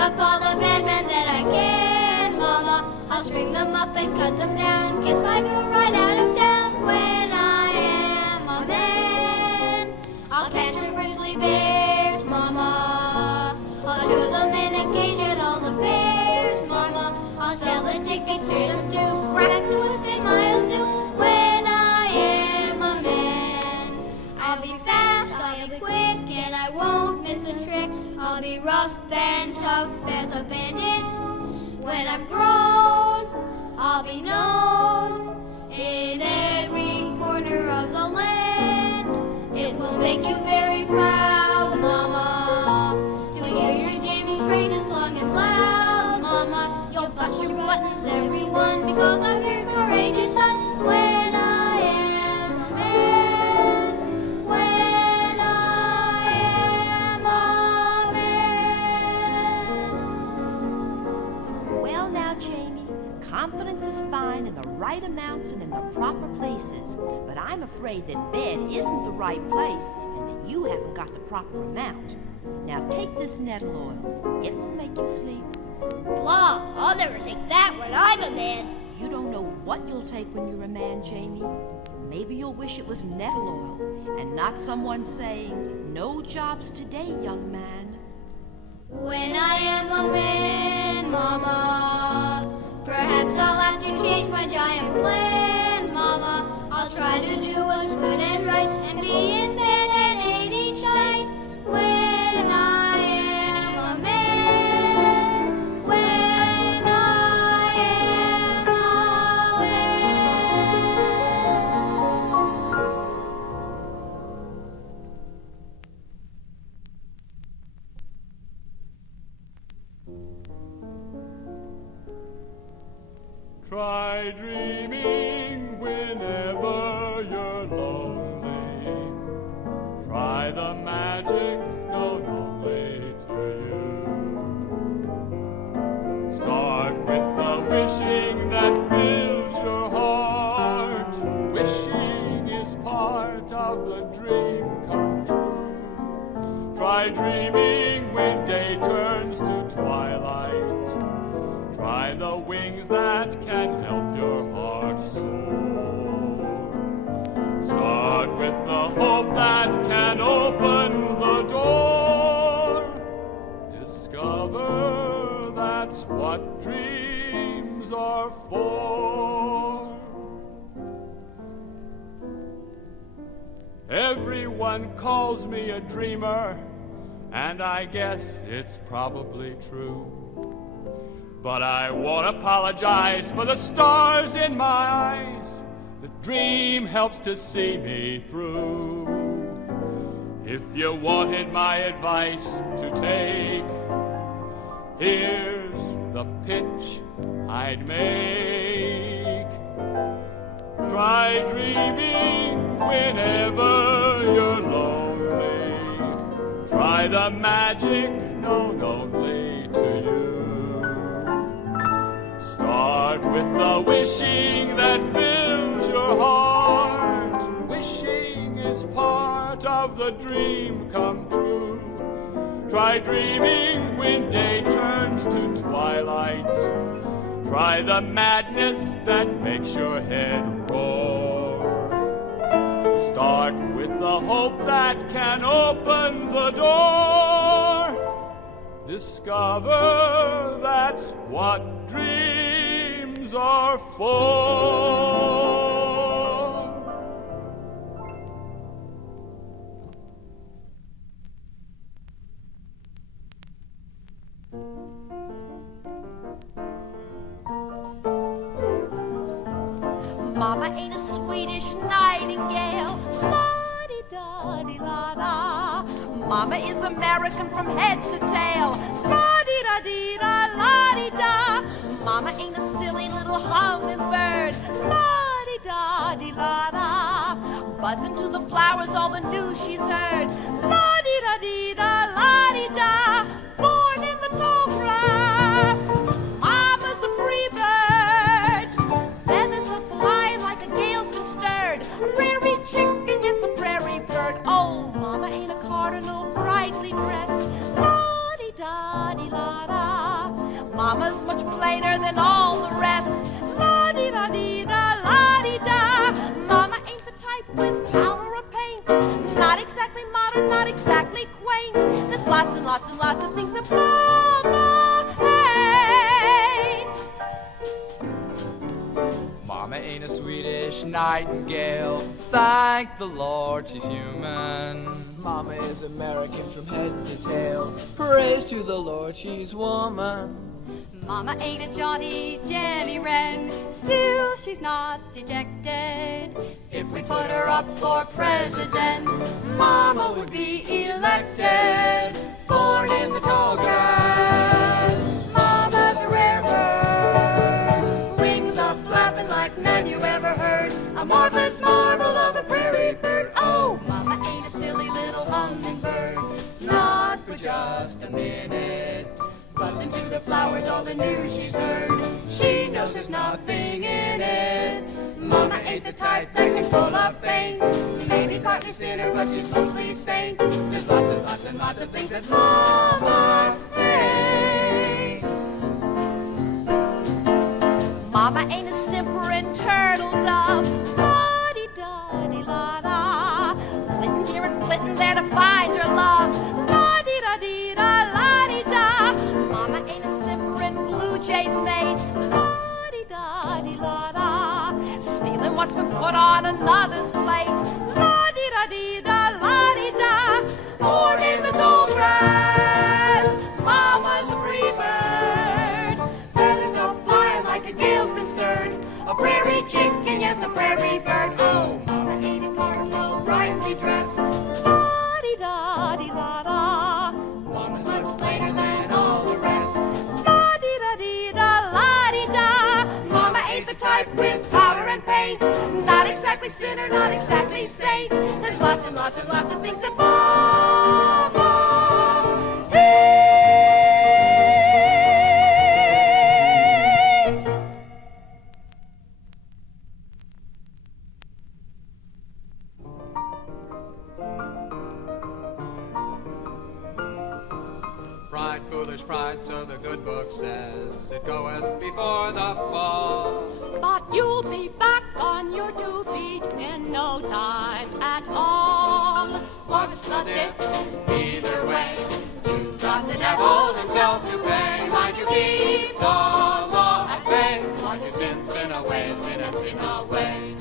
up all the bad men that I can, Mama. I'll string them up and cut them down, kiss my girl right out of town. When I am a man, I'll catch some grizzly bears, Mama. I'll show them in a cage at all the fairs, Mama. I'll sell the tickets, trade them to crack the whip in my own zoo. When I am a man, I'll be fast, I'll be quick, and I won't miss a trick. I'll be rough and tough as a bandit. When I'm grown, I'll be known in every corner of the land. It will make you very proud, Mama, to hear your Jamie's praises long and loud, Mama. You'll bust your buttons, everyone, because I'm your courageous son. When I am a man, when I am a man. Well now, Jamie, confidence is fine in the right amounts and in the proper places, but I'm afraid that bed isn't the right place and that you haven't got the proper amount. Now take this nettle oil. It will make you sleep. Blah, I'll never take that when I'm a man. You don't know what you'll take when you're a man, Jamie. Maybe you'll wish it was nettle oil and not someone saying, "No jobs today, young man." When I am a man, Mama, perhaps I'll have to change my giant plan, Mama. I'll try to do what's good and right and be in bed at 8 each night. When I am a man, when I am a Try dreaming whenever you're lonely. Try the magic known only to you. Start with the wishing that fills your heart. Wishing is part of the dream come true. Try dreaming when day turns to twilight. Try the wings that can help your heart soar. Start with the hope that can open the door. Discover that's what dreams are for. Everyone calls me a dreamer, and I guess it's probably true. But I won't apologize for the stars in my eyes. The dream helps to see me through. If you wanted my advice to take, here's the pitch I'd make. Try dreaming whenever you're lonely. Try the magic known only to you. Start with the wishing that fills your heart. Wishing is part of the dream come true. Try dreaming when day turns to twilight. Try the madness that makes your head roar. Start with the hope that can open the door. Discover that's what dreams are for. Mama ain't a Swedish nightingale, la-di-da-di-la-da. Mama is American from head to tail, la-di-da-di-da-la-di-da. Mama ain't a silly little hummingbird, la-di-da-di-la-da. Buzzing to the flowers all the news she's heard, la-di-da-di-da-la-di-da. Born in the tall grass, Mama's a free bird. Feathers are flying like a gale's been stirred. A prairie chicken, yes, a prairie bird. Oh, Mama ain't a cardinal brightly dressed, la-di-da-di-la-da. Mama's much plainer than all the rest. La-dee-da-dee-da, la-dee-da. Mama ain't the type with powder or paint. Not exactly modern, not exactly quaint. There's lots and lots and lots of things that Mama ain't. Mama ain't a Swedish nightingale. Thank the Lord she's human. Mama is American from head to tail. Praise to the Lord she's woman. Mama ain't a jaunty Jenny Wren, still she's not dejected. If we put her up for president, Mama would be elected. Born in the tall grass, Mama's a rare bird. Wings are flapping like none you ever heard. A marvelous marvel of a prairie bird. Oh, Mama ain't a silly little hummingbird, not for just a minute. Buzzing to the flowers all the news she's heard. She knows there's nothing in it. Mama ain't the type that can pull a feint. Maybe partly sinner, but she's mostly saint. There's lots and lots and lots of things that Mama hates. Mama ain't a simpering turtle dove. La-dee-da-dee-la-da. Flitting here and flitting there to find her love. La-dee-da-dee-da, la-dee-da. Mama ain't a simpering blue jay's maid. La-dee-da-dee-la-da. Stealing what's been put on another's plate. La-dee-da-dee-da, la-dee-da. Born in the tall grass, Mama's a free bird. Feathers go flying like a gale's been stirred. A prairie chicken, yes, a prairie bird. Oh, Mama ain't a cardinal brightly dressed. La-dee-da-dee-la-da. Mama's much plainer than all the rest. La-dee-da-dee-da, la-dee-da. Mama ain't the type with powder and paint. Not exactly sinner, not exactly saint. There's lots and lots and lots of things that Mama hates. Pride, foolish pride, so the good book says, it goeth before the fall. But you'll be back on your 2 feet in no time at all. What's the diff? Either way, you've got the devil himself to pay. Mind you keep the law at bay, while you sin away, sin and sin away.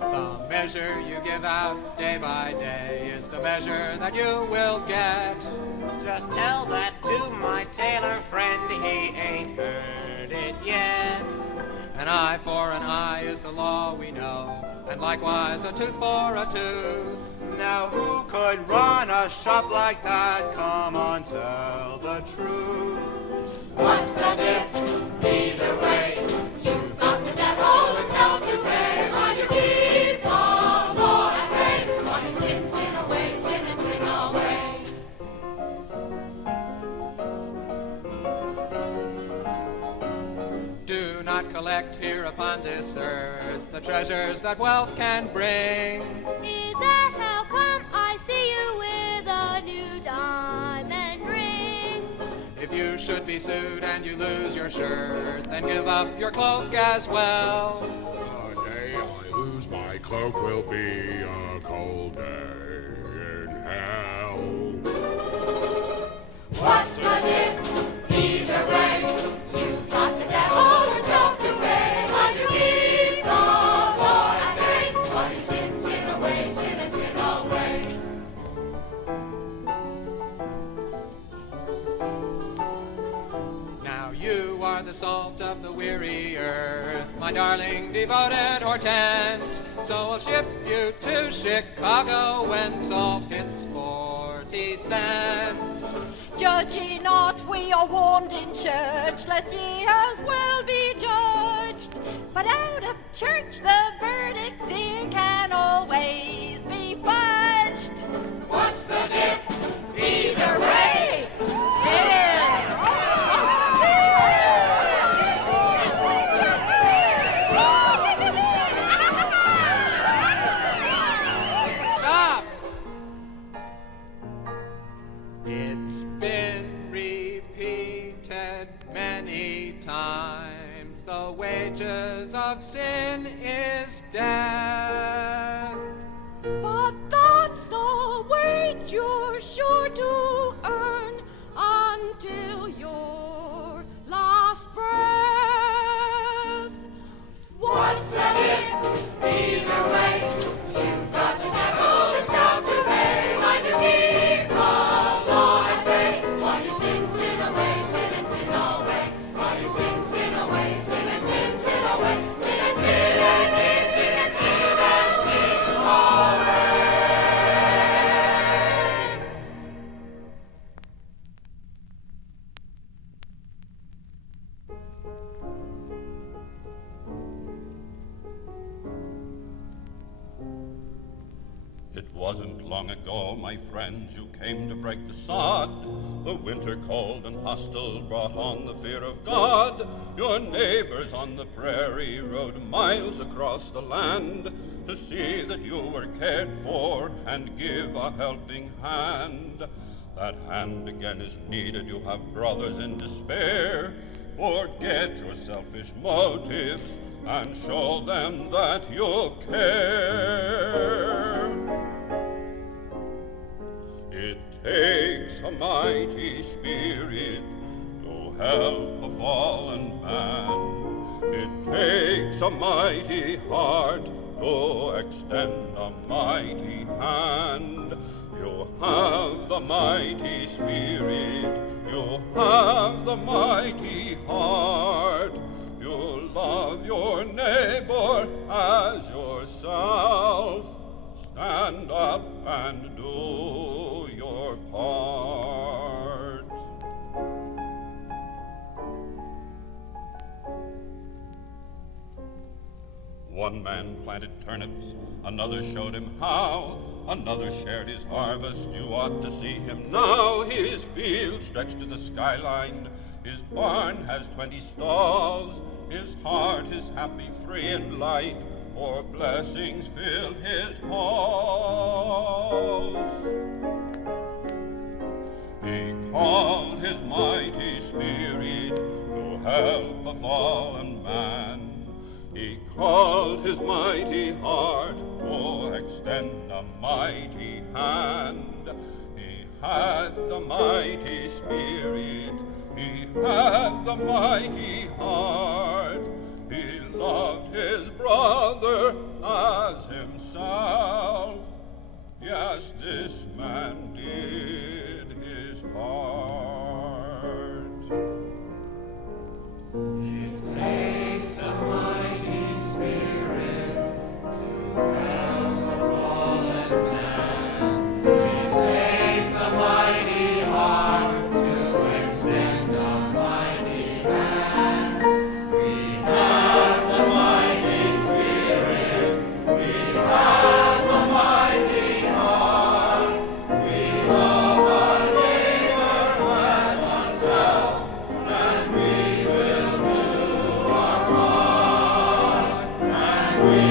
The measure you give out day by day is the measure that you will get. Just tell that to my tailor friend, he ain't heard it yet. An eye for an eye is the law we know, and likewise a tooth for a tooth. Now who could run a shop like that? Come on, tell the truth. What's the diff? Either way, you've got the devil himself to pay. Mind you keep the law at bay, while you sin away, sin and sin away. Do not collect here upon this earth the treasures that wealth can bring. Is that how come I see you with a new diamond ring? If you should be sued and you lose your shirt, then give up your cloak as well. The day I lose my cloak will be a cold day in hell. What's the diff? Either way, you've got the devil himself to pay. Mind you keep the law at bay, while you sin away, sin and sin away. Now you are the salt of the weary earth, my darling devoted Hortense. So I'll ship you to Chicago when salt hits 40 cents. Judge ye not, we are warned in church, lest ye as well be judged. But out of church the verdict, dear, can always be fudged. What's the diff? Either way, Sin! stop! wages of sin is death. But that's a wage you're sure to earn until your last breath. What's the if? Either way, you've got the devil himself to pay. Mind you keep the law and pray. While you sin, sin away, sin and sin away. While you sin, sin away, sin and sin, sin away. Sin and sin and sin, sin and sin and sin away. It wasn't long ago, my friends, you came to break the sod. The winter cold and hostile brought on the fear of God. Your neighbors on the prairie rode miles across the land to see that you were cared for and give a helping hand. That hand again is needed. You have brothers in despair. Forget your selfish motives and show them that you care. It takes a mighty spirit to help a fallen man. It takes a mighty heart to extend a mighty hand. You have the mighty spirit, you have the mighty heart. You love your neighbor as yourself. Stand up and do your part. One man planted turnips, another showed him how, another shared his harvest. You ought to see him now. His field stretched to the skyline, his barn has 20 stalls, his heart is happy, free and light, for blessings fill his halls. He called his mighty spirit to help a fallen man. He called his mighty heart to extend a mighty hand. He had the mighty spirit, he had the mighty heart. He loved his brother as himself. Yes, this man did his part. It takes a mighty spirit to help a fallen man. It takes a mighty heart to extend a mighty hand. We have the mighty spirit. We have the mighty heart. We love our neighbors as ourselves, and we will do our part. And we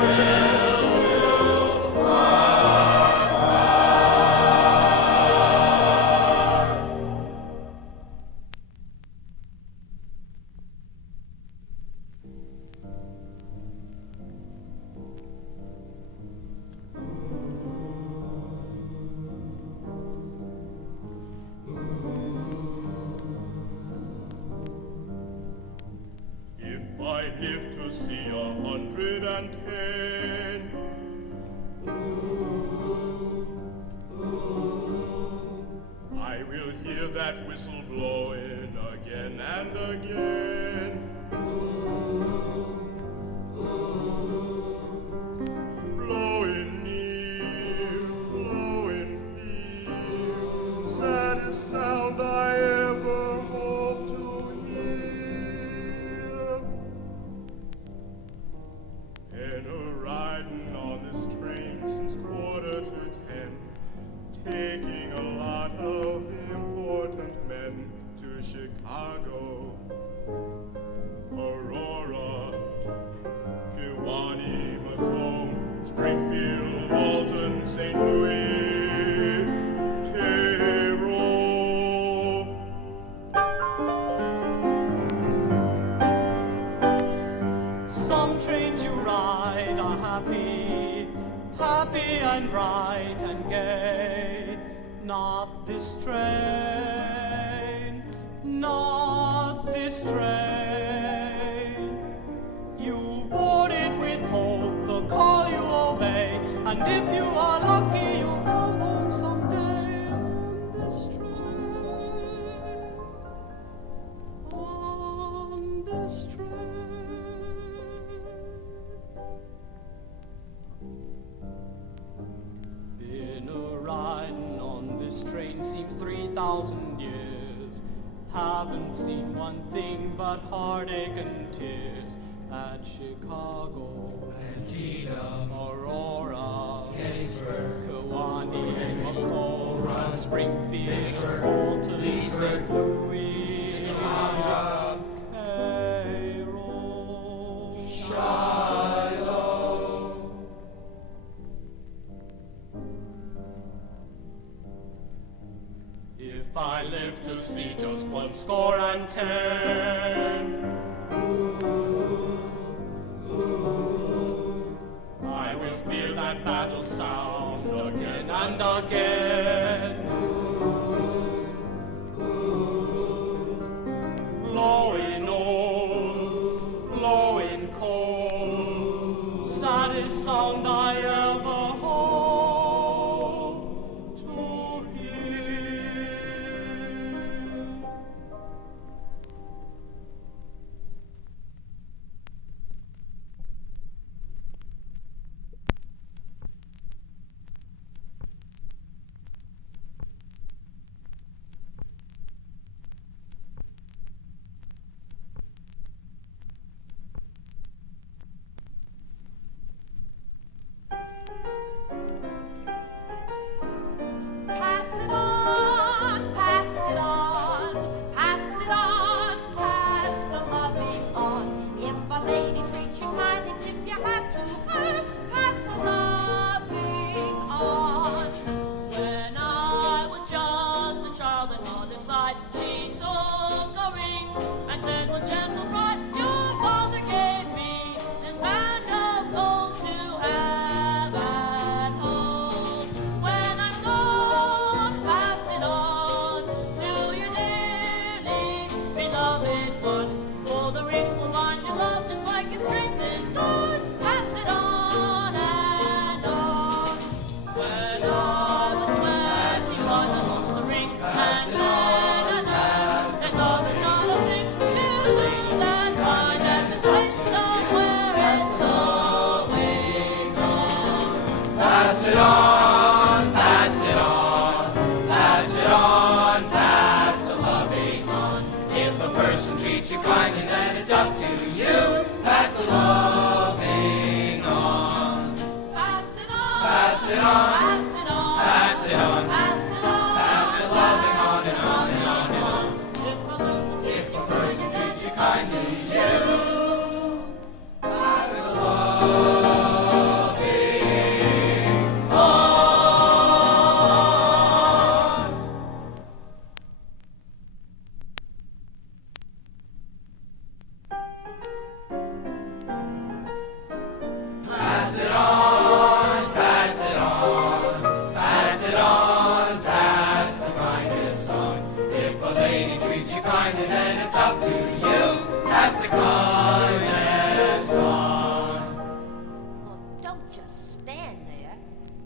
will do our part. If I live to see 110, I will hear that whistle blowing again and again. Blowing near, blowing near, saddest sound I ever hope to hear. Been a-riding on this train since 9:45, taking a lot of important men to Chicago, Aurora, Kewanee, Macomb, Springfield, Walton, St. Louis, Cairo. and bright and gay. Not this train, not this train. You board it with hope, the call you obey, and if you are lucky, you'll come home someday on this train, on this train. Been a-riding on this train seems 3,000 years. Haven't seen one thing but heartache and tears. At Chicago, Antietam, Aurora, Galesburg, Kewanee, Macora, Springfield, Walton, St. Louis, Chicago, Cairo, Shiloh. If I live to see just 110, I will feel that battle sound again and again. Blowing old, blowing cold, saddest sound I ever hope to hear. Pass it on, pass it on, pass it on, pass the loving on. If a lady treats you kindly, tip you have to her, pass the loving on. When I was just a child on mother's side, she took a ring and said, "Well, gentle bride, your father gave me this band of gold to have and hold. When I'm gone, pass it on to your dearly beloved one, for the ring will bind your love just like it's strengthened doors. Pass it on and on." When I was 21, I lost the ring, and then I learned that love is not a thing to lose and find and misplaced somewhere. It's always on. Pass it on, pass it on, pass it on, pass the loving on. If a person treats you kindly, then it's up to you. Pass the loving on. Pass it on, Pass it on, pass it on, pass it on, pass it on, pass the loving on and on and on and on. If If a person treats you kindly, you pass the loving on. Pass it on, pass it on, pass it on, pass the kindness on. If a lady treats you kindly, then it's up to you. Pass the kindness on. Well, don't just stand there.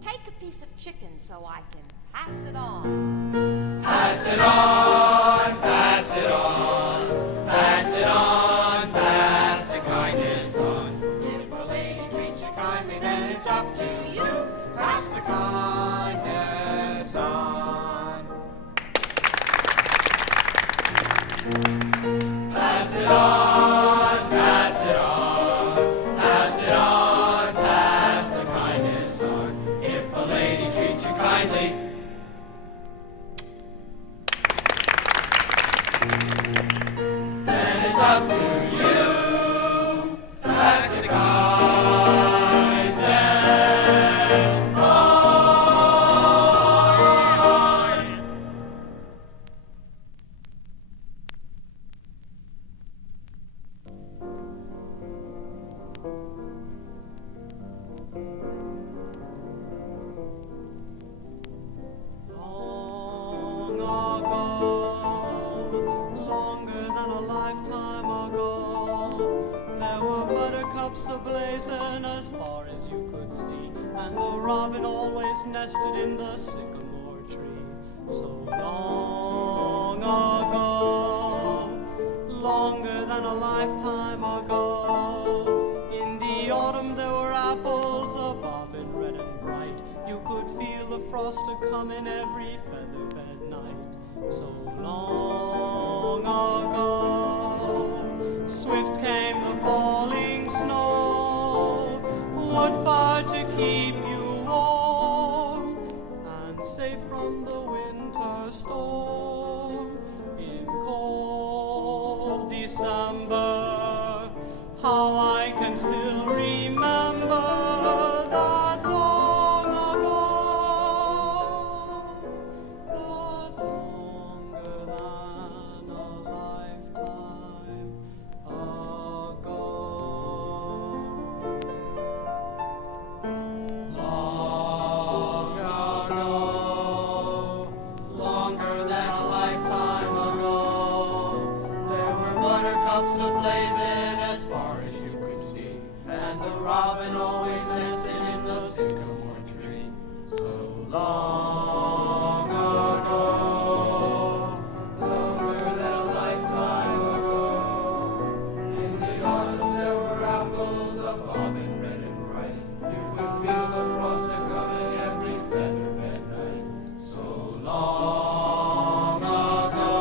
Take a piece of chicken so I can pass it on. Pass it on, pass it on, pass it on, pass the kindness on. If a lady treats you kindly, then it's up to you. Pass the kindness on. Pass it on, pass it on, pass it on, pass the kindness on. If a lady treats you kindly, then it's up to you. Pass the kindness on. buttercups a-blazing as far as you could see, and the robin always nested in the sycamore tree. So long ago, longer than a lifetime ago, in the autumn there were apples a-bobbing red and bright. You could feel the frost a-coming every feather-bed night. So long ago, swift came the falling snow, wood fire to keep you warm and safe from the winter storm. In cold December, how I can still remember that long ago, that longer than a lifetime ago. Long ago, longer than a lifetime ago, there were buttercups a-blazing as far as you could see, and the robin always nested in the sycamore tree. So long ago, longer than a lifetime ago, in the autumn there were apples a-bobbing red and bright. You could feel the frost a-coming every feather-bed night. So long ago,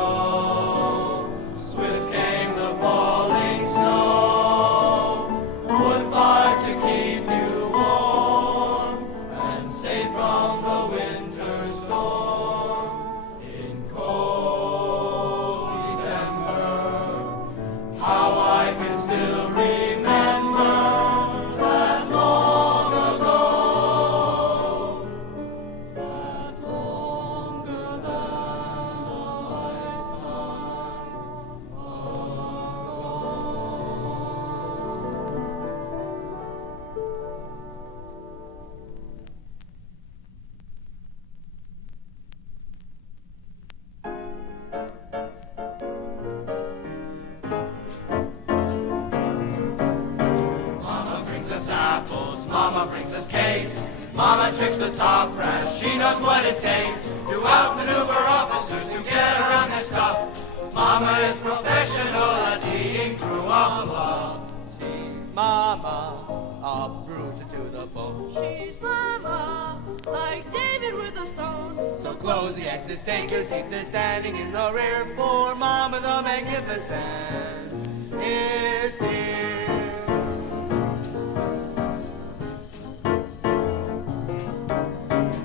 swift came the falling snow, wood fire to keep you warm and safe from the winter storm. In cold December, how I can still remember that long ago, that longer than a lifetime Mama brings us apples, Mama brings us cakes. Mama tricks the top brass, she knows what it takes to outmaneuver officers to get around their stuff. Mama is professional at seeing through a bluff. She's Mama, a bruiser to the bone. She's Mama, like David with a stone. So close the exits, take your seats, they're standing in the rear, for Mama the Magnificent is here.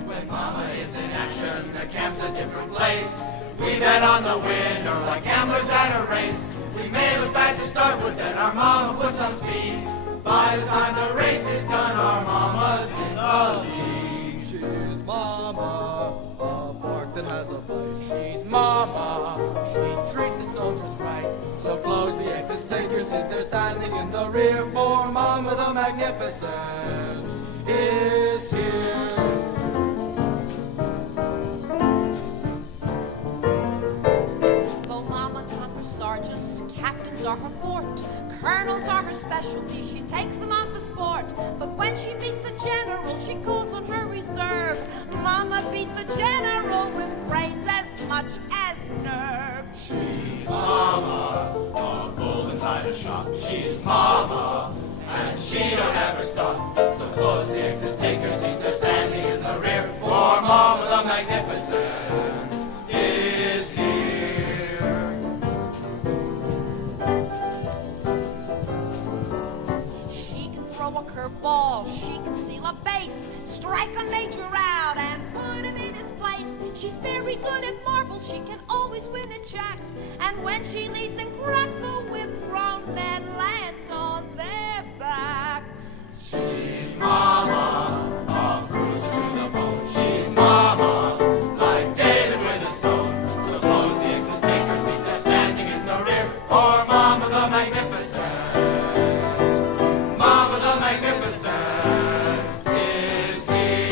When Mama is in action, the camp's a different place. We bet on the winner like gamblers at a race. We may look bad to start with, then our Mama puts on speed. By the time the race is done, our Mama's in the lead. She's Mama, a bark that has a bite. She's Mama, she treats the soldiers right. So close the exits, take your seats, they're standing in the rear, for Mama the Magnificent is here. Though Mama conquers sergeants, captains are her fort, colonels are her specialty, she takes them on for sport. But when she meets a general, she calls on her reserve. Mama beats a general with brains as much as nerve. She's Mama, a bull inside a shop. She's Mama, and she don't ever stop. So close the exits, take your seats, they're standing in the rear, for Mama the Magnificent is here. She can throw a curveball, she can steal a base, strike a major out and put him in his place. She's very good at marbles, she can always win at jacks, and when she leads and crack the whip, grown men land on their backs. She's Mama, a bruiser to the bone. She's Mama, like David with a stone. So close the exits, take your seats, they're standing in the rear, for Mama the Magnificent. Mama the Magnificent is here.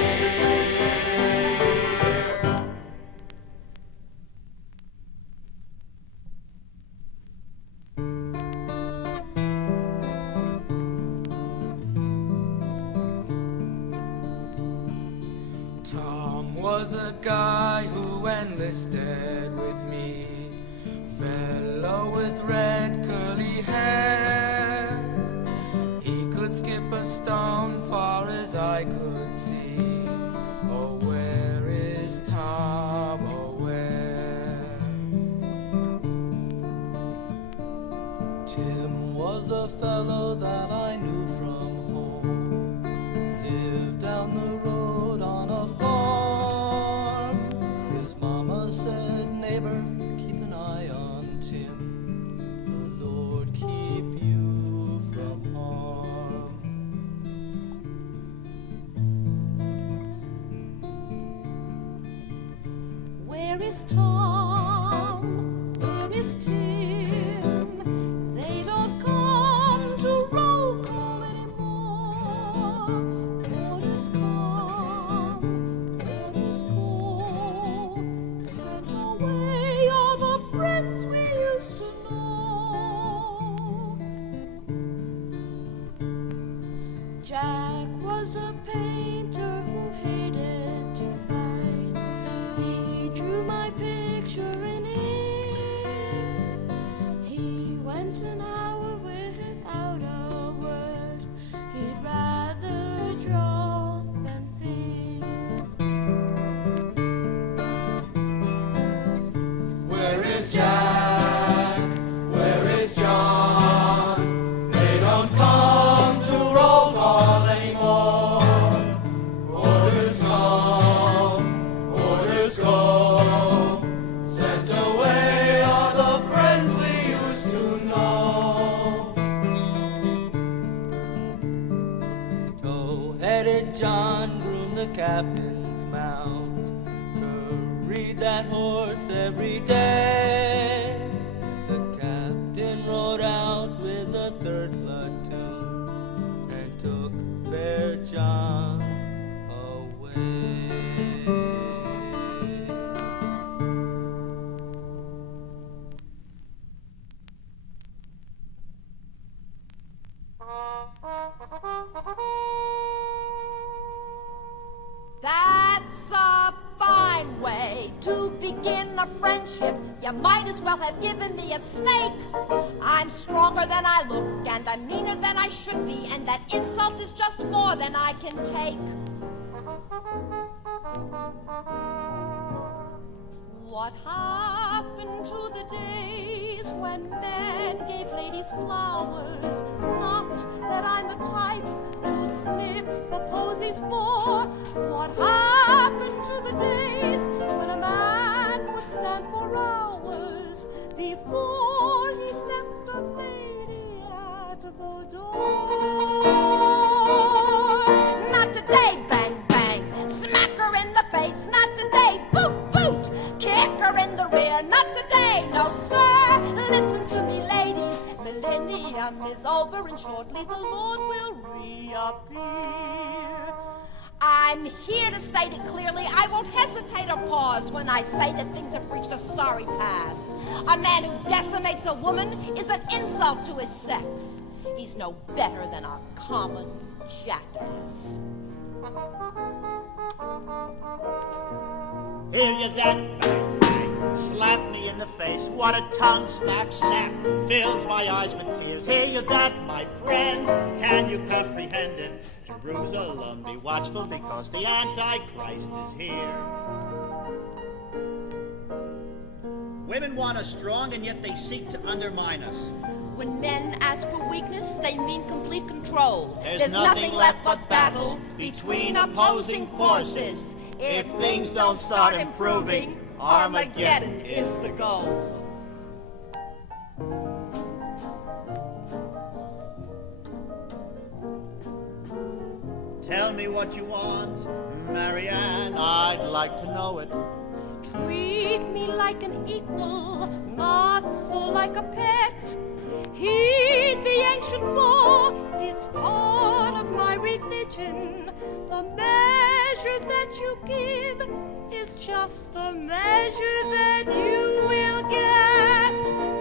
Tom was a guy who enlisted with me, fellow with red curly hair. He could skip a stone far as I could see. Oh, where is Tom? Oh, where? Tim was a fellow that I knew from home, lived down the road on a farm. His mama said, neighbor, keep an eye on Tim. The Lord keep you from harm. Where is Tom? Where is Tim? They don't come to roll call anymore. What is come? What is go? Sent away all the friends we used to know. Jack was a painter who hated to fight. He drew my picture in ink. He went an hour without a word. He'd rather draw than think. Where is Jack? Where is John? They don't come to roll call anymore. Orders come, orders go. Sent away all the friends we used to know. Tow-headed John groomed the captain's mount, curried that horse every day. The captain rode out with the 3rd platoon and took Fair John away. That's a fine way to begin a friendship. You might as well have given me a snake. I'm stronger than I look, and I'm meaner than I should be, and that insult is just more than I can take. What happened to the days when men gave ladies flowers? Not that I'm the type to snip the posies for. What happened to the days when a man would stand for hours before he left a lady at the door? Not today, bang, bang, smack her in the face. Not today, boot, boot, kick her in the rear. Not today, no sir. Listen to me, ladies. Millennium is over, and shortly the Lord will reappear. I'm here to state it clearly. I won't hesitate or pause when I say that things have reached a sorry pass. A man who decimates a woman is an insult to his sex. He's no better than a common jackass. Hear you that bang, bang, slap me in the face. What a tongue snap, snap, fills my eyes with tears. Hear you that, my friends, can you comprehend it? Jerusalem, be watchful because the Antichrist is here. Women want us strong and yet they seek to undermine us. When men ask for weakness, they mean complete control. There's nothing left but battle between opposing forces. If things don't start improving, Armageddon is the goal. Tell me what you want, Marianne, I'd like to know it. Treat me like an equal, not so like a pet. Heed the ancient law, it's part of my religion. The measure that you give is just the measure that you will get.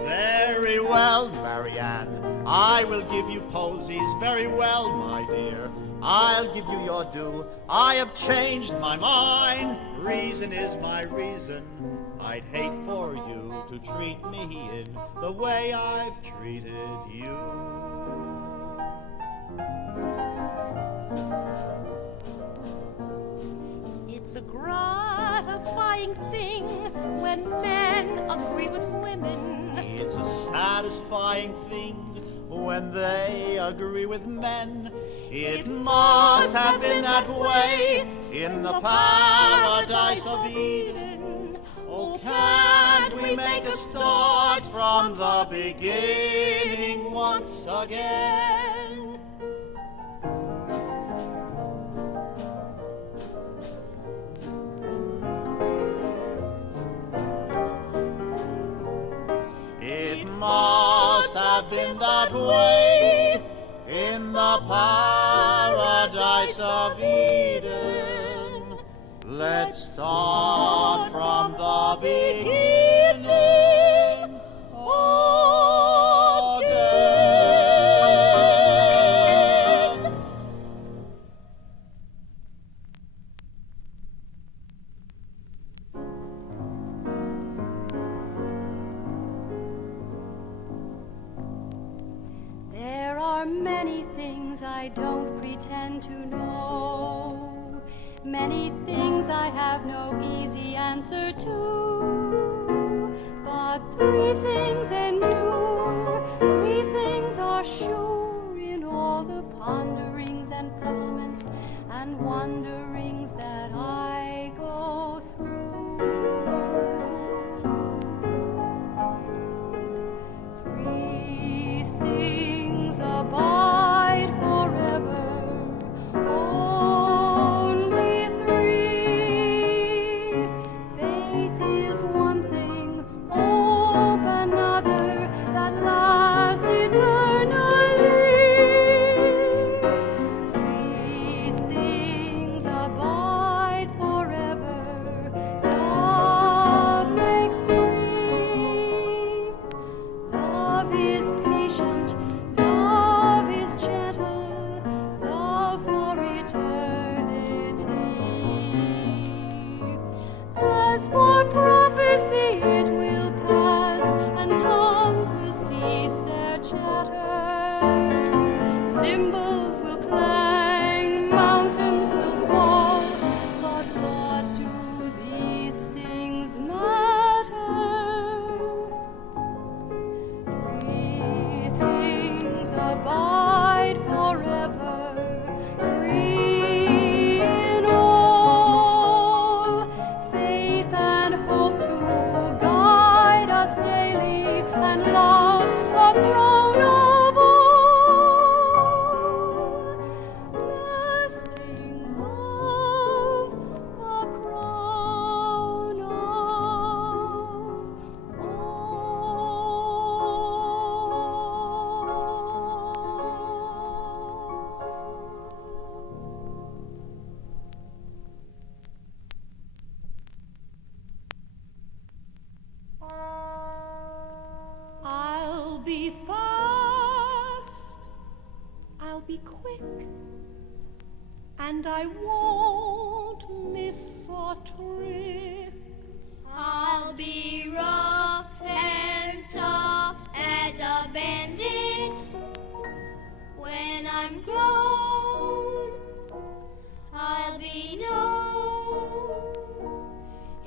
Very well, Marianne, I will give you posies very well, my dear. I'll give you your due. I have changed my mind. Reason is my reason. I'd hate for you to treat me in the way I've treated you. It's a gratifying thing when men agree with women. It's a satisfying thing when they agree with men. It must have been that way in the paradise of Eden. Oh, can't we make a start from the beginning once again? It must have been that way in the paradise of Eden. Let's start from the beginning again. There are many things I don't pretend to know. Many things I have no easy answer to. But three things endure, three things are sure in all the ponderings and puzzlements and wonderings that I go through. Three things abide forever, only three. Faith is one thing, hope another, that lasts eternally. Three things abide forever, love makes three. Love is patient, love is gentle, love for eternity. As for prophecy, it will pass, and tongues will cease their chatter. Cymbals will clang, mountains will fall, but what do these things matter? Three things abide forever, three in all. Faith and hope to guide us daily, and love the crown of all. Lasting love, the crown of I'll be fast, I'll be quick, and I won't miss a trick. I'll be rough and tough as a bandit. When I'm grown, I'll be known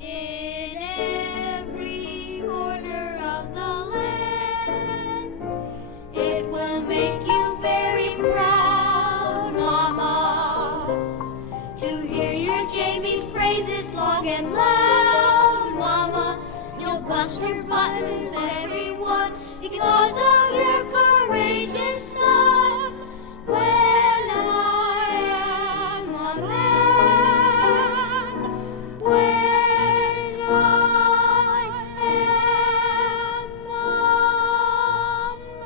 in every corner of the land. It will make you very proud, Mama, to hear your Jamie's praises long and loud, Mama. You'll bust your buttons, everyone, because of your courageous son. When I am a man, when I am a man.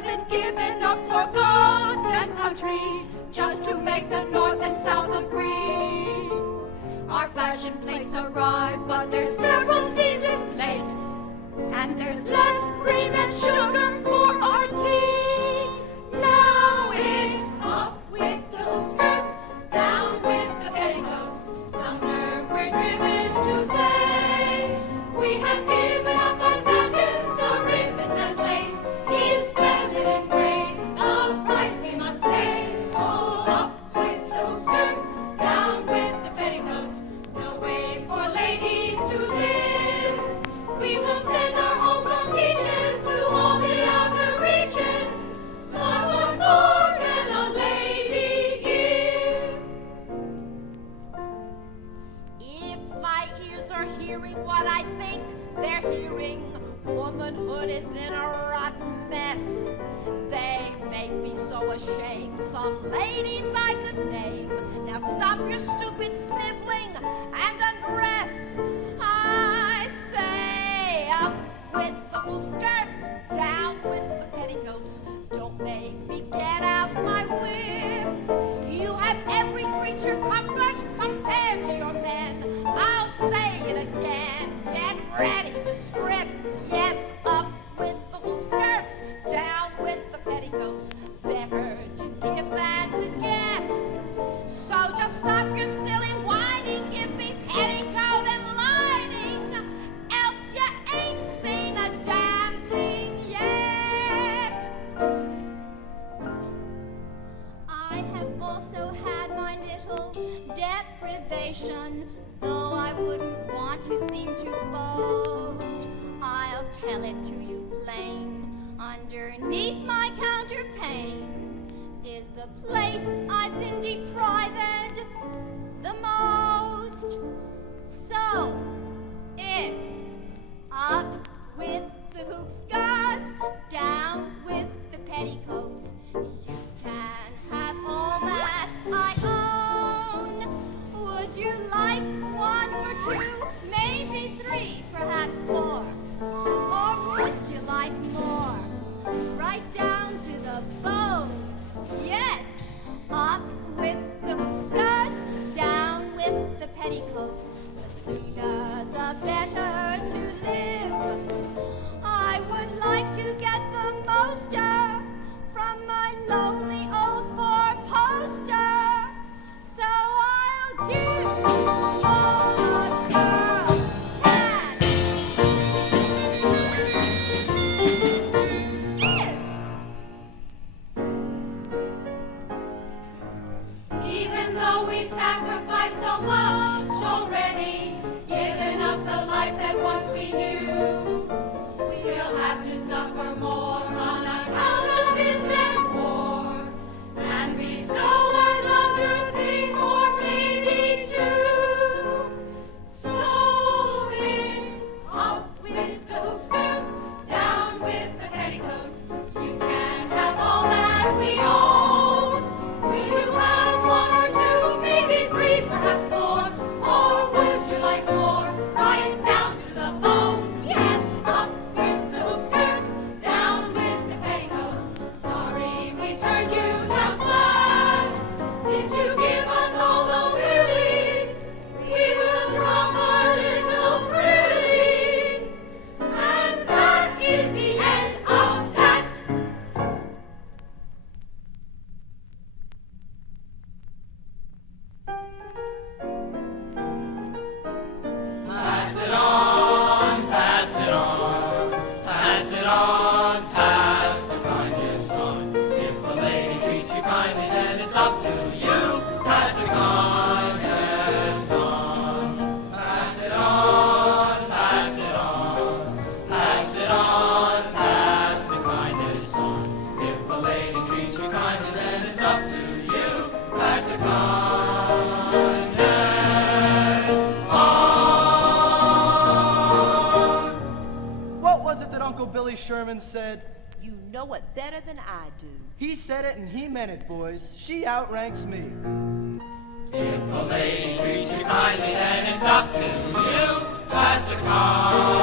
haven't given up for God and country just to make the North and South agree. Our fashion plates arrive, but they're several seasons late, and there's less cream and sugar for our tea. Now it's up with those skirts, down with the petticoats. Some nerve we're driven to say. We have given up our satins, our ribbons and lace. Is feminine grace the price we must pay? Oh, up with those skirts, down with the petticoats. No way for ladies to live. We will send our homegrown peaches to all the outer reaches. But what more can a lady give? If my ears are hearing what I think they're hearing, womanhood is in a rotten mess. They make me so ashamed, some ladies I could name. Now stop your stupid sniveling and undress. I say, up with the hoop skirts, down with the petticoats. Don't make me get out my whip. You have every creature comfort compared to your men. I'll say it again, get ready to strip. Yes, up with the hoop skirts, down with the petticoats. Better to give than to get. So just stop your silly whining, give me petticoat and lining, else you ain't seen a damn thing yet. I have also had my little deprivation, though I wouldn't want to seem to boast. I'll tell it to you plain. Underneath my counterpane is the place I've been deprived the most. So it's up with the hoop skirts, down with the petticoats. You can have all that I own. Would you like one or two, maybe three, perhaps four? Or would you like more? Right down to the bone. Yes, up with the hoop skirts, down with the petticoats. The sooner the better to live. I would like to get the moster from my lonely old four-poster. So I'll give all a girl can give. Even though we've sacrificed so much already, given up the life that once we knew, we'll have to suffer more on account of this damn war, and bestow another thing or maybe two. So it's up with the hoop skirts, down with the petticoats. You can have all that we own. Will you have one or two, maybe three, perhaps four? Or would you like more, right down to the bone? Yes, up with the hoop skirts, down with the petticoats. Sorry we turned you down flat. Since you give us all the willies, we will drop our little frillies. And that is the end of that. Pass it on, pass it on, pass it on, pass the kindness on. If a lady treats you kindly, then it's up to you. Pass the kindness on. Pass it on, pass it on, pass it on, pass the kindness on. If a lady treats you kindly, then it's up to you. Pass the kindness on. What was it that Uncle Billy Sherman said? You know it better than I do. He said it and he meant it, boys. She outranks me. If a lady treats you kindly, then it's up to you. Pass the kindness